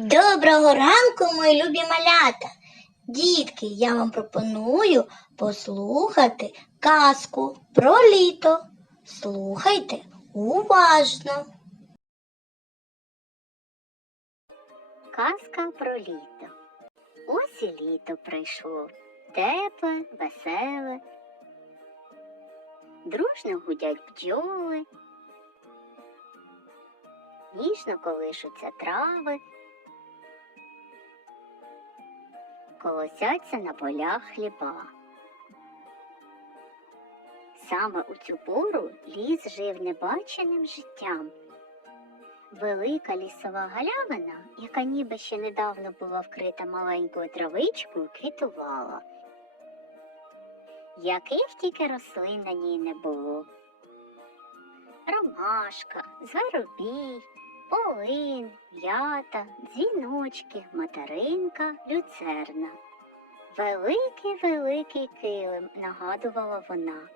Доброго ранку, мої любі малята. Дітки, я вам пропоную послухати казку про літо. Слухайте уважно. Казка про літо. Ось і літо прийшло. Тепле, веселе. Дружно гудять бджоли. Ніжно колишуться трави. Колосяться на полях хліба. Саме у цю пору ліс жив небаченим життям. Велика лісова галявина, яка ніби ще недавно була вкрита маленькою травичкою, квітувала. Яких тільки рослин на ній не було. Ромашка, зверобій, полин, ята, дзвіночки, материнка, люцерна. Великий великий килим, нагадувала вона.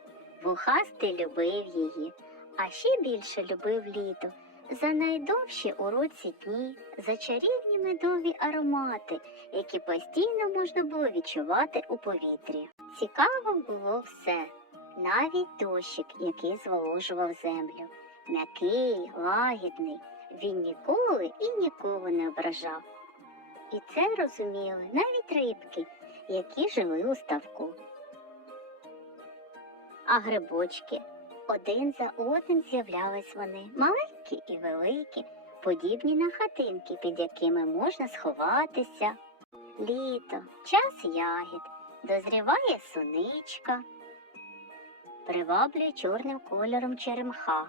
Вухастий любив її, а ще більше любив літо за найдовші у році дні, за чарівні медові аромати, які постійно можна було відчувати у повітрі. Цікаво було все, навіть дощик, який зволожував землю. М'який, лагідний, він ніколи і нікого не ображав. І це розуміли навіть рибки, які жили у ставку. А грибочки один за одним з'являлись вони, маленькі і великі, подібні на хатинки, під якими можна сховатися. Літо, час ягід, дозріває суничка, приваблює чорним кольором черемха.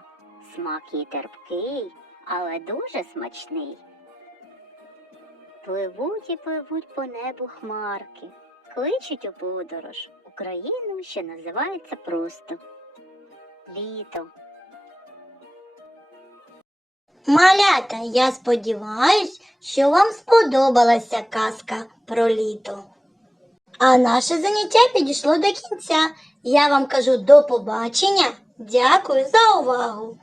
Смак їй терпкий, але дуже смачний. Пливуть і пливуть по небу хмарки, кличуть у подорож Україну, що називається просто літо. Малята, я сподіваюсь, що вам сподобалася казка про літо. А наше заняття підійшло до кінця. Я вам кажу до побачення. Дякую за увагу!